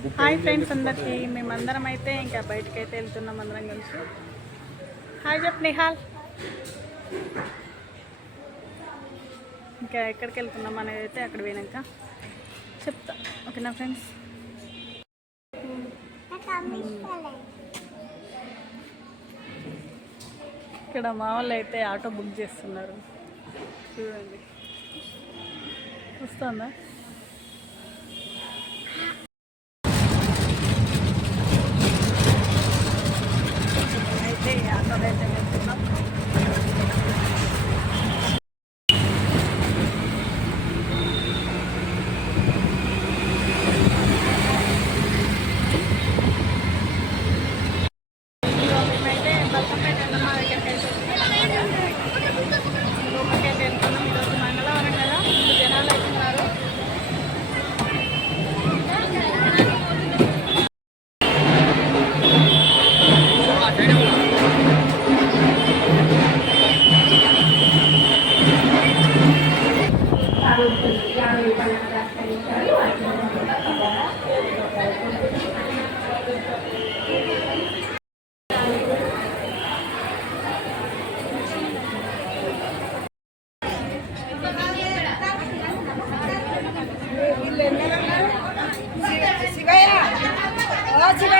Hi friends అందరికీ మేమందరం అయితే ఇంకా బయటకు అయితే వెళ్తున్నాం అందరం కలిసి. హాయ్ చెప్ నిహాల్. ఇంకా ఎక్కడికి వెళ్తున్నాం అనేది అయితే అక్కడ పోయినాక చెప్తా. ఓకేనా ఫ్రెండ్స్? ఇక్కడ మా వాళ్ళు అయితే ఆటో బుక్ చేస్తున్నారు. చూడండి. వస్తుందా? మేమైతే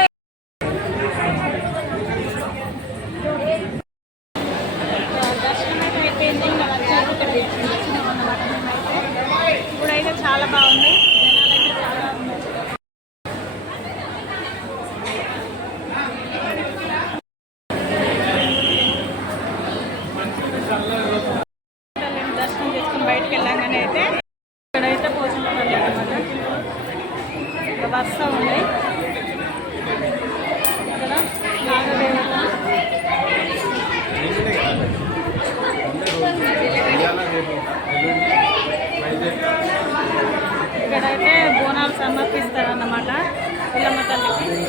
ఇప్పుడైతే చాలా బాగుంది దర్శనం చేసుకుని బయటకు వెళ్ళాగానే అయితే ఇక్కడైతే పోచమ్మ తల్లి అనమాట ఉంది. ఇక్కడైతే బోనాలు సమర్పిస్తారన్నమాట పిల్లమ్మ తల్లికి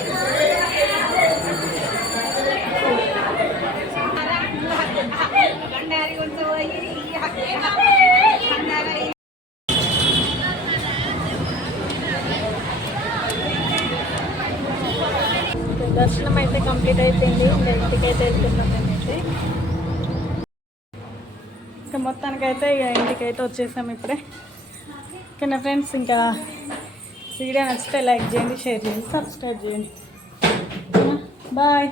దర్శనం అయితే కంప్లీట్ అయిపోయింది. ఇంకా ఇంటికి అయితే వెళ్తున్నాం మేమైతే. ఇక మొత్తానికైతే ఇక ఇంటికి అయితే వచ్చేసాం ఇప్పుడే. ఓకేనా ఫ్రెండ్స్ ఇంకా వీడియో నచ్చితే లైక్ చేయండి షేర్ చేయండి సబ్స్క్రైబ్ చేయండి. బాయ్.